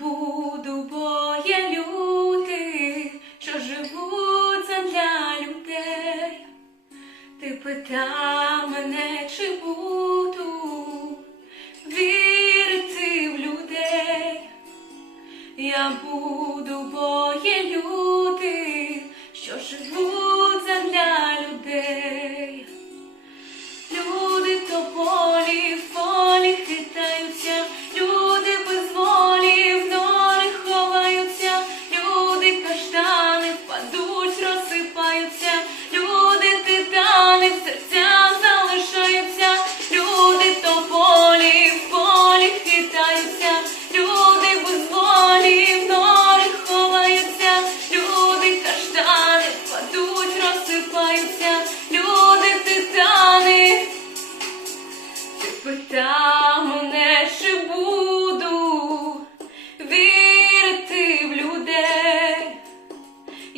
буду, бо є люди, що живуть за для людей. Ти пита мене, чи буду вірити в людей. Я буду, бо є люди, що живуть за людей.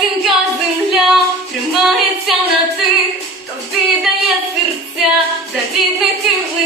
тінка земля тримається на тих, хто віддає серця за рідних і